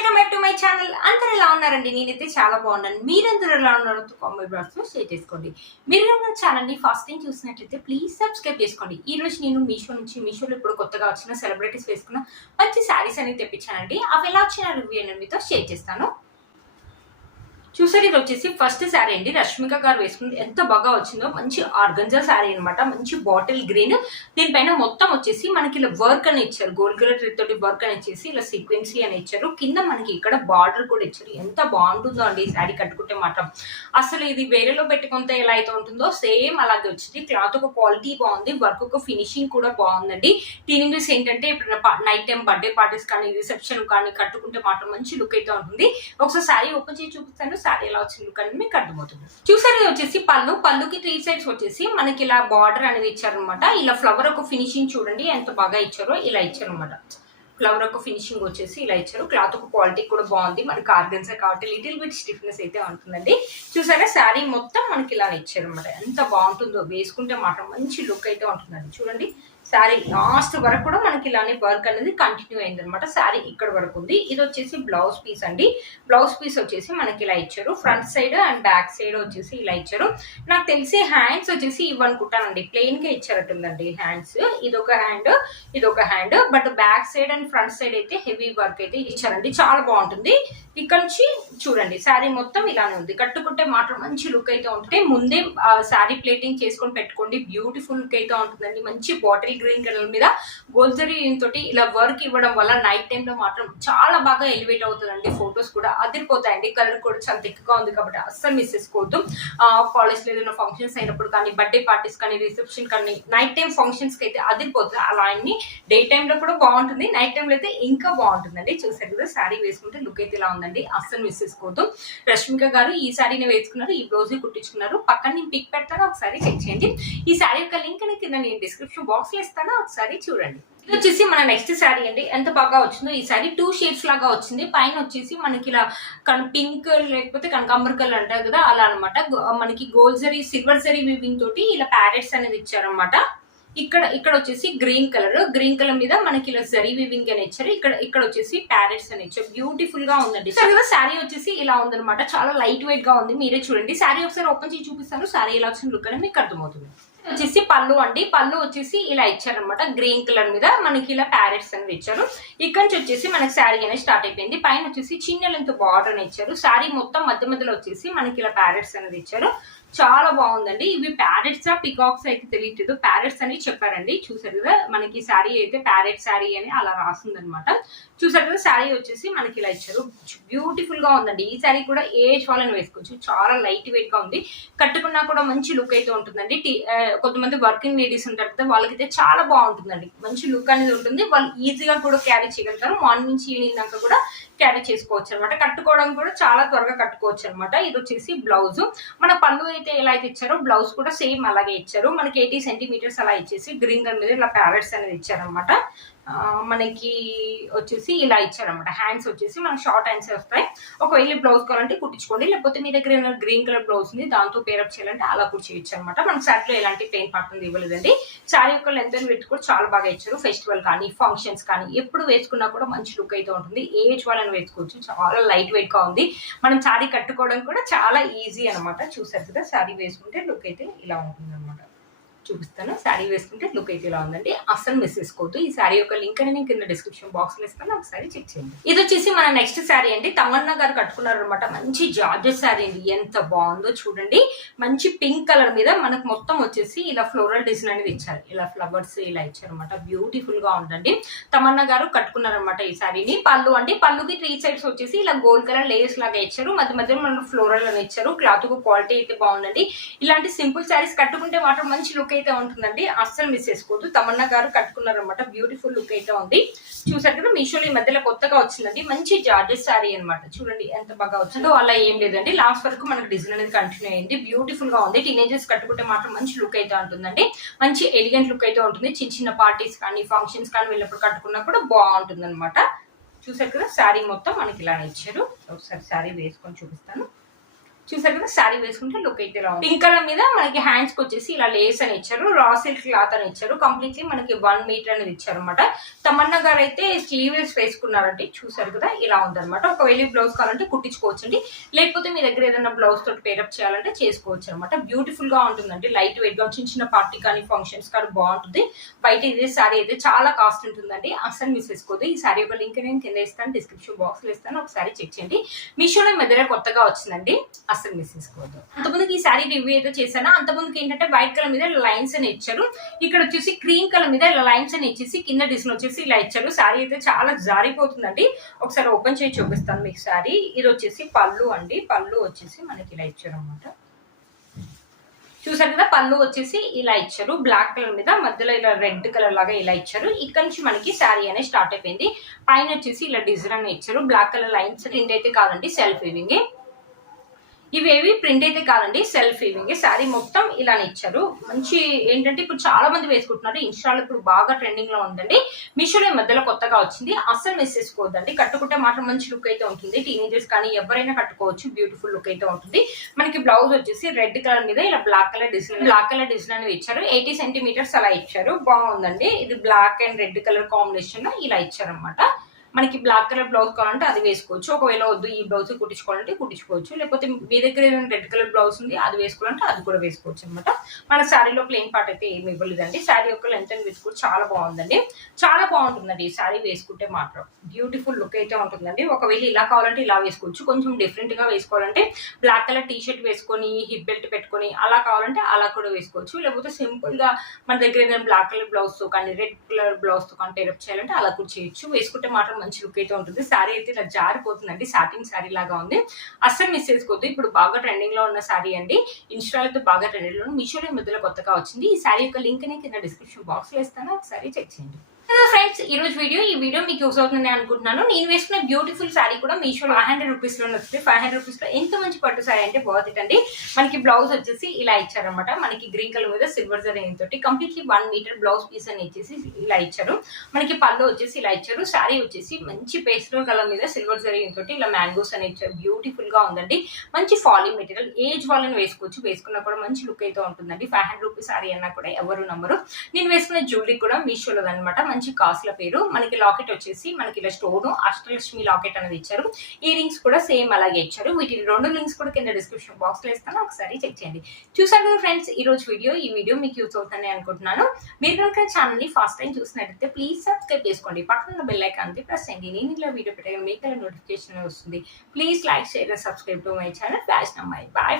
Welcome back to my channel. అందరూ ఎలా ఉన్నారండి? నేనైతే చాలా బాగున్నాను. మీరందరూ ఎలా ఉన్నారో కామెంట్ బాక్స్ లో షేర్ చేసుకోండి. మీరు మన ఛానల్ ని ఫస్ట్ టైం చూసినట్లయితే ప్లీజ్ సబ్స్క్రైబ్ చేసుకోండి. ఈ రోజు నేను మీషోలో ఇప్పుడు కొత్తగా వచ్చిన సెలబ్రిటీస్ వేసుకున్న మంచి శారీస్ అనేది తెప్పించానండి. అవి ఎలా వచ్చిన రివ్యూ అనేది మీతో షేర్ చేస్తాను. చూసారు, ఇది వచ్చేసి ఫస్ట్ శారీ అండి. రష్మిక గారు వేసుకుంది, ఎంత బాగా వచ్చిందో. మంచి ఆర్గంజా శారీ అనమాట, మంచి బాటిల్ గ్రీన్. దీనిపైన మొత్తం వచ్చేసి మనకి ఇలా వర్క్ అని ఇచ్చారు, గోల్డ్ కలర్ తోటి వర్క్ అని ఇచ్చేసి ఇలా సీక్వెన్సీ అని ఇచ్చారు. కింద మనకి ఇక్కడ బార్డర్ కూడా ఇచ్చారు. ఎంత బాగుంటుందో అండి ఈ శారీ కట్టుకుంటే మాత్రం. అసలు ఇది వేరేలో పెట్టుకుంటే ఎలా అయితే ఉంటుందో సేమ్ అలాగే వచ్చింది. క్లాత్ ఒక క్వాలిటీ బాగుంది, వర్క్ ఒక ఫినిషింగ్ కూడా బాగుందండి. టీనింగ్స్ ఏంటంటే ఇప్పుడు నైట్ టైం బర్త్డే పార్టీస్ కానీ రిసెప్షన్ కానీ కట్టుకుంటే మాత్రం మంచి లుక్ అయితే ఉంటుంది. ఒకసారి శారీ ఓపెన్ చేసి చూపిస్తాను, శారీ ఎలా వచ్చింది లుక్ అనేది మీకు అర్థమవుతుంది. చూసారు, వచ్చేసి పళ్ళుకి 3 సైడ్స్ వచ్చేసి మనకి ఇలా బార్డర్ అనేది ఇచ్చారనమాట. ఇలా ఫ్లవర్ ఒక ఫినిషింగ్ చూడండి ఎంత బాగా ఇచ్చారో. ఇలా ఇచ్చారనమాట, ఫ్లవర్ ఒక ఫినిషింగ్ వచ్చేసి ఇలా ఇచ్చారు. క్లాత్ ఒక క్వాలిటీ కూడా బాగుంది, మనకి ఆర్గన్సా కాబట్టి లిటిల్ బిట్ స్టిఫ్నెస్ అయితే ఉంటుందండి. చూసారా, శారీ మొత్తం మనకి ఇలా ఇచ్చారు అనమాట. ఎంత బాగుంటుందో, వేసుకుంటే మాత్రం మంచి లుక్ అయితే ఉంటుందండి. చూడండి, శారీ లాస్ట్ వరకు కూడా మనకి ఇలానే వర్క్ అనేది కంటిన్యూ అయింది అనమాట. శారీ ఇక్కడ వరకు ఉంది. ఇది వచ్చేసి బ్లౌజ్ పీస్ అండి. బ్లౌజ్ పీస్ వచ్చేసి మనకి ఇలా ఇచ్చారు. Front side and back side వచ్చేసి ఇలా ఇచ్చారు. నాకు తెలిసి హ్యాండ్స్ వచ్చేసి ఇవ్వనుకుంటానండి, ప్లెయిన్ గా ఇచ్చారట్టుందండి హ్యాండ్స్. ఇదొక hand but back side and front side అయితే హెవీ వర్క్ అయితే ఇచ్చారండి. చాలా బాగుంటుంది. ఇక్కడ నుంచి చూడండి, శారీ మొత్తం ఇలానే ఉంది. కట్టుకుంటే మాత్రం మంచి లుక్ అయితే ఉంటుంది. ముందే శారీ ప్లేటింగ్ చేసుకొని పెట్టుకోండి, బ్యూటిఫుల్ లుక్ అయితే ఉంటుందండి. మంచి బాటిల్ గ్రీన్ కలర్ మీద గోల్జరీ తోటి ఇలా వర్క్ ఇవ్వడం వల్ల నైట్ టైం లో మాత్రం చాలా బాగా ఎలివేట్ అవుతుందండి. ఫొటోస్ కూడా అదిరిపోతాయండి. కలర్ కూడా చాలా థిక్గా ఉంది కాబట్టి అస్సలు మిస్ చేసుకోవద్దు. కాలేజ్ లో ఏదైనా ఫంక్షన్స్ అయినప్పుడు కానీ, బర్త్డే పార్టీస్ కానీ, రిసెప్షన్ కానీ, నైట్ టైం ఫంక్షన్స్ కి అయితే అదిరిపోతుంది. అలా అన్ని డే టైమ్ లో కూడా బాగుంటుంది, నైట్ టైం లో అయితే ఇంకా బాగుంటుందండి. చూసారు కదా, శారీ వేసుకుంటే లుక్ అయితే ఇలా ఉందండి. అస్సలు మిస్ చేసుకోవద్దు. రష్మిక గారు ఈ శారీని వేసుకున్నారు, ఈ బ్లౌజ్ కుట్టించుకున్నారు. పక్కన నేను పిక్ పెడతాను, ఒకసారి చెక్ చేయండి. ఈ శారీ యొక్క లింక్ అనేది కింద నేను డిస్క్రిప్షన్ బాక్స్ లో ఇస్తాను, ఒకసారి చూడండి. ఇది వచ్చేసి మన నెక్స్ట్ శారీ అండి. ఎంత బాగా వచ్చిందో ఈ శారీ. 2 షేడ్స్ లాగా వచ్చింది. పైన వచ్చేసి మనకి ఇలా పింక్ లేకపోతే కనకాంబర్ కలర్ అంటారు కదా, అలా అనమాట. మనకి gold zari, silver zari weaving తోటి ఇలా ప్యారెట్స్ అనేది ఇచ్చారనమాట. ఇక్కడ వచ్చేసి గ్రీన్ కలర్ మీద మనకి ఇలా జరీ వీవింగ్ అని ఇచ్చారు. ఇక్కడ వచ్చేసి ప్యారెట్స్ అని ఇచ్చారు. బ్యూటిఫుల్ గా ఉందండి. శారీ వచ్చేసి ఇలా ఉందన్నమాట. చాలా లైట్ వెయిట్ గా ఉంది. మీరే చూడండి, శారీ ఒకసారి ఓపెన్ చేసి చూపిస్తాను. శారీ ఎలా వచ్చిన లుక్ అనేది మీకు అర్థమవుతుంది. వచ్చేసి పళ్ళు అండి. పళ్ళు వచ్చేసి ఇలా ఇచ్చారనమాట. గ్రీన్ కలర్ మీద మనకి ఇలా ప్యారెట్స్ అనేది ఇచ్చారు. ఇక్కడ నుంచి వచ్చేసి మనకి శారీ అనేది స్టార్ట్ అయిపోయింది. పైన వచ్చేసి చిన్న లెంత్ బార్డర్ అని ఇచ్చారు. శారీ మొత్తం మధ్యలో వచ్చేసి మనకి ఇలా ప్యారెట్స్ అనేది ఇచ్చారు. చాలా బాగుందండి. ఇవి ప్యారెట్స్ పికాక్స్ అయితే తెలియట్లేదు, ప్యారెట్స్ అని చెప్పారండి. చూసారు కదా, మనకి శారీ అయితే ప్యారెట్ శారీ అని అలా రాస్తుంది అనమాట. చూసారు కదా, శారీ వచ్చేసి మనకి ఇలా ఇచ్చారు. బ్యూటిఫుల్ గా ఉందండి. ఈ శారీ కూడా ఏజ్ వాళ్ళని వేసుకోవచ్చు. చాలా లైట్ వెయిట్ గా ఉంది. కట్టుకున్నా కూడా మంచి లుక్ అయితే ఉంటుందండి. కొంతమంది వర్కింగ్ లేడీస్ ఉంటారు కదా, వాళ్ళకైతే చాలా బాగుంటుందండి. మంచి లుక్ అనేది ఉంటుంది. వాళ్ళు ఈజీగా కూడా క్యారీ చేయగలుగుతారు. మార్నింగ్ నుంచి ఈవినింగ్ దాకా కూడా క్యారీ చేసుకోవచ్చు అనమాట. కట్టుకోవడం కూడా చాలా త్వరగా కట్టుకోవచ్చు అనమాట. ఇది వచ్చేసి బ్లౌజ్. మన పళ్ళు అయితే ఎలా అయితే ఇచ్చారో బ్లౌజ్ కూడా సేమ్ అలాగే ఇచ్చారు. మనకి 80 సెంటీమీటర్స్ అలా ఇచ్చేసి గ్రీన్ కలర్ మీద ఇలా ప్యారెట్స్ అనేది ఇచ్చారనమాట. మనకి వచ్చేసి ఇలా ఇచ్చారనమాట. హ్యాండ్స్ వచ్చేసి మనకి షార్ట్ హ్యాండ్స్ వస్తాయి. ఒకవేళ బ్లౌజ్ కావాలంటే కుట్టించుకోండి, లేకపోతే మీ దగ్గర గ్రీన్ కలర్ బ్లౌజ్ ఉంది దాంతో పేరప్ చేయాలంటే అలా కూడా చేయొచ్చు అనమాట. మనకి శారీలో ఎలాంటి ప్లెయిన్ పార్ట్ ఉంది ఇవ్వలేదండి. శారీ యొక్క లెంత్ అని పెట్టి కూడా చాలా బాగా ఇచ్చారు. ఫెస్టివల్ కానీ, ఫంక్షన్స్ కానీ ఎప్పుడు వేసుకున్నా కూడా మంచి లుక్ అయితే ఉంటుంది. ఏజ్ వాళ్ళని వేసుకోవచ్చు. చాలా లైట్ వెయిట్ గా ఉంది. మనం శారీ కట్టుకోవడం కూడా చాలా ఈజీ అనమాట. చూసారు కదా, శారీ వేసుకుంటే లుక్ అయితే ఇలా ఉంటుంది అనమాట. చూపిస్తాను, శారీ వేసుకుంటే లుక్ అయితే ఇలా ఉందండి. అస్సలు మిస్ చేసుకోవద్దు. ఈ శారీ యొక్క లింక్ అని నేను కింద డిస్క్రిప్షన్ బాక్స్ లో ఇస్తాను, ఒకసారి చెక్ చేయండి. ఇది వచ్చేసి మన నెక్స్ట్ శారీ అండి. తమన్నా గారు కట్టుకున్నారు అనమాట. మంచి జార్జెట్ శారీ అండి. ఎంత బాగుందో చూడండి. మంచి పింక్ కలర్ మీద మనకు మొత్తం వచ్చేసి ఇలా ఫ్లోరల్ డిజైన్ అనేది ఇచ్చారు. ఇలా ఫ్లవర్స్ ఇలా ఇచ్చారు అనమాట. బ్యూటిఫుల్ గా ఉందండి. తమన్నా గారు కట్టుకున్నారనమాట ఈ శారీని. పళ్ళు అండి. పళ్ళుకి 3 సైడ్స్ వచ్చేసి ఇలా గోల్డ్ కలర్ లేయర్స్ లాగా ఇచ్చారు. మధ్యలో మనకు ఫ్లోరల్ అని ఇచ్చారు. క్లాత్ క్వాలిటీ అయితే బాగుందండి. ఇలాంటి సింపుల్ శారీస్ కట్టుకుంటే మాత్రం మంచి లుక్ అయితే ఉంటుందండి. అస్సలు మిస్ చేసుకోవద్దు. తమన్నా గారు కట్టుకున్నారనమాట. బ్యూటిఫుల్ లుక్ అయితే ఉంది. చూసారు కదా, మీషోలో ఈ మధ్యలో కొత్తగా వచ్చిందండి. మంచి జార్జెస్ శారీ అనమాట. చూడండి ఎంత బాగా వచ్చిందో. అలా ఏం లేదండి, లాస్ట్ వరకు మనకు డిజైన్ అనేది కంటిన్యూ అయింది. బ్యూటిఫుల్ గా ఉంది. టీనేజర్స్ కట్టుకుంటే మాత్రం మంచి లుక్ అయితే ఉంటుందండి. మంచి ఎలిగెంట్ లుక్ అయితే ఉంటుంది. చిన్న పార్టీస్ కానీ, ఫంక్షన్స్ కానీ వెళ్ళినప్పుడు కట్టుకున్నా కూడా బాగుంటుంది అనమాట. చూసారు కదా, శారీ మొత్తం మనకి ఇలా ఇచ్చారు. ఒకసారి శారీ వేసుకొని చూపిస్తాను. చూసారు కదా శారీ వేసుకుంటే లుక్ అయితే ఇలా ఉంది. పింక్ కలర్ మీద మనకి హ్యాండ్స్ కి వచ్చేసి ఇలా లేస్ అని ఇచ్చారు, రా సిల్క్ క్లాత్ అని ఇచ్చారు, కంప్లీట్లీ మనకి 1 మీటర్ అనేది ఇచ్చారు అనమాట. తమన్నా గారు అయితే స్లీవ్లెస్ వేసుకున్నారంటే చూసారు కదా ఇలా ఉందన్నమాట. ఒకవేళ బ్లౌజ్ కావాలంటే కుట్టించుకోవచ్చు అండి, లేకపోతే మీ దగ్గర ఏదైనా బ్లౌజ్ తోటి పేరప్ చేయాలంటే చేసుకోవచ్చు అనమాట. బ్యూటిఫుల్ గా ఉంటుందండి, లైట్ వెయిట్ గా చిన్న చిన్న పార్టీ కానీ ఫంక్షన్స్ కానీ బాగుంటుంది. బయట ఇదే శారీ అయితే చాలా కాస్ట్ ఉంటుందండి, అసలు మిస్ చేసుకోదు. ఈ శారీ యొక్క లింక్ నేను కింద ఇస్తాను, డిస్క్రిప్షన్ బాక్స్ లో ఇస్తాను, ఒకసారి చెక్ చేయండి. మీషోలో మెదడ కొత్తగా వచ్చిందండి, అసలు మిస్ చేసుకోవద్దు. అంతమందికి ఈ శారీ రివ్యూ అయితే చేశాను. అంతమందికి ఏంటంటే వైట్ కలర్ మీద లైన్స్ అని ఇచ్చారు, ఇక్కడ వచ్చేసి క్రీమ్ కలర్ మీద ఇలా లైన్స్ అని ఇచ్చేసి కింద డిజైన్ వచ్చేసి ఇలా ఇచ్చారు. శారీ అయితే చాలా జారిపోతుందండి, ఒకసారి ఓపెన్ చేసి చూపిస్తాను మీకు శారీ. ఇది వచ్చేసి పళ్ళు అండి, పళ్ళు వచ్చేసి మనకి ఇలా ఇచ్చారు అనమాట. చూసారు కదా, పళ్ళు వచ్చేసి ఇలా ఇచ్చారు, బ్లాక్ కలర్ మీద మధ్యలో ఇలా రెడ్ కలర్ లాగా ఇలా ఇచ్చారు. ఇక్కడ నుంచి మనకి శారీ అనేది స్టార్ట్ అయిపోయింది. పైన వచ్చేసి ఇలా డిజైన్ అని ఇచ్చారు, బ్లాక్ కలర్ లైన్స్. ప్రింట్ అయితే కాదండి, సెల్ఫ్ వీవింగ్. ఇవేవి ప్రింట్ అయితే కాదండి, సెల్ఫ్ వీవింగ్. శారీ మొత్తం ఇలానే ఇచ్చారు. మంచి ఏంటంటే ఇప్పుడు చాలా మంది వేసుకుంటున్నారు, ఇన్స్టాలో ఇప్పుడు బాగా ట్రెండింగ్ లో ఉందండి. మీషోలో మధ్యలో కొత్తగా వచ్చింది, అస్సలు మిస్ చేసుకోవద్దండి. కట్టుకుంటే మాత్రం మంచి లుక్ అయితే ఉంటుంది, టీనేజర్స్ కానీ ఎవరైనా కట్టుకోవచ్చు, బ్యూటిఫుల్ లుక్ అయితే ఉంటుంది. మనకి బ్లౌజ్ వచ్చేసి రెడ్ కలర్ మీద ఇలా బ్లాక్ కలర్ డిజైన్ అనేది ఇచ్చారు. 80 సెంటీమీటర్స్ అలా ఇచ్చారు, బాగుందండి. ఇది black and red colour combination లో ఇలా ఇచ్చారు అనమాట. మనకి బ్లాక్ కలర్ బ్లౌజ్ కావాలంటే అది వేసుకోవచ్చు, ఒకవేళ వద్దు ఈ బ్లౌజ్ కుట్టించుకోవాలంటే కుట్టించుకోవచ్చు, లేకపోతే మీ దగ్గర ఏదైనా రెడ్ కలర్ బ్లౌజ్ ఉంది అది వేసుకోవాలంటే అది కూడా వేసుకోవచ్చు అనమాట. మన శారీలో ప్లెయిన్ పార్ట్ అయితే ఏమి ఇవ్వలేదండి. శారీ యొక్క లెంత్ అండ్ విడ్త్ కూడా చాలా బాగుందండి, చాలా బాగుంటుందండి. ఈ శారీ వేసుకుంటే మాత్రం బ్యూటిఫుల్ లుక్ అయితే ఉంటుందండి. ఒకవేళ ఇలా కావాలంటే ఇలా వేసుకోవచ్చు, కొంచెం డిఫరెంట్ గా వేసుకోవాలంటే బ్లాక్ కలర్ టీ షర్ట్ వేసుకొని హిప్ బెల్ట్ పెట్టుకొని అలా కావాలంటే అలా కూడా వేసుకోవచ్చు, లేకపోతే సింపుల్ గా మన దగ్గర ఏదైనా బ్లాక్ కలర్ బ్లౌజ్ తో కానీ రెడ్ కలర్ బ్లౌజ్ తో కానీ టైరప్ చేయాలంటే అలా కూడా చేయొచ్చు. వేసుకుంటే మాత్రం మంచి లుక్ అయితే ఉంటుంది. శారీ అయితే ఇలా జారిపోతుందండి, సాటిన్ శారీ లాగా ఉంది, అస్సలు మిస్ చేసుకోవద్దు. ఇప్పుడు బాగా ట్రెండింగ్ లో ఉన్న శారీ అండి, ఇన్స్టాలో అయితే బాగా ట్రెండింగ్ లో, మీషోలో మధ్యలో కొత్తగా వచ్చింది. ఈ శారీ యొక్క లింక్ ని కింద డిస్క్రిప్షన్ బాక్స్ లో ఇస్తాను, ఒకసారి చెక్ చేయండి. ఫ్రెండ్స్, ఈ రోజు ఈ వీడియో మీకు యూస్ అవుతుంది అనుకుంటున్నాను. నేను వేసుకున్న బ్యూటిఫుల్ శారీ కూడా మీషోలో 500 రూపీస్ లో వస్తుంది. 500 రూపీస్ లో ఎంత మంచి పట్టు శారీ అంటే బాగుంది. మనకి బ్లౌజ్ వచ్చేసి ఇలా ఇచ్చారనమాట, మనకి గ్రీన్ కలర్ మీద సిల్వర్ జరీ తోటి కంప్లీట్లీ 1 మీటర్ బ్లౌజ్ పీస్ అని ఇచ్చేసి ఇలా ఇచ్చారు. మనకి పళ్ళు వచ్చేసి ఇలా ఇచ్చారు. శారీ వచ్చేసి మంచి పేస్టల్ కలర్ మీద సిల్వర్ జరీ తోటి ఇలా మ్యాంగోస్ అని ఇచ్చారు, బ్యూటిఫుల్ గా ఉందండి. మంచి ఫాలింగ్ మెటీరియల్, ఏజ్ వాళ్ళని వేసుకోవచ్చు, వేసుకున్నా కూడా మంచి లుక్ అయితే ఉంటుందండి. 500 రూపీస్ శారీ అన్నా కూడా ఎవరు నమ్మరు. నేను వేసుకున్న జ్యువెలరీ కూడా మీషోలో అనమాట, మంచి కాస్ట్ల పేరు. మనకి లాకెట్ వచ్చేసి మనకి ఇలా స్టోన్ అష్టలక్ష్మి లాకెట్ అనేది ఇచ్చారు. ఈ రింగ్స్ కూడా సేమ్ అలాగే ఇచ్చారు. వీటి 2 లింక్స్ కూడా కింద డిస్క్రిప్షన్ బాక్స్ లో ఇస్తాను, ఒకసారి చెక్ చేయండి. చూసారు కదా ఫ్రెండ్స్, ఈ రోజు ఈ వీడియో మీకు యూస్ అవుతుందని అనుకుంటున్నాను. మీరు కనుక ఛానల్ ని ఫస్ట్ టైం చూసినట్లయితే ప్లీజ్ సబ్స్క్రైబ్ చేసుకోండి, పక్కన బెల్ ఐకాన్ ప్రెస్ చేయండి. నేను ఇలా వీడియో పెట్టగా మీకు నోటిఫికేషన్ వస్తుంది. Please like, share, subscribe to my channel fashion అమ్మాయి. బాయ్.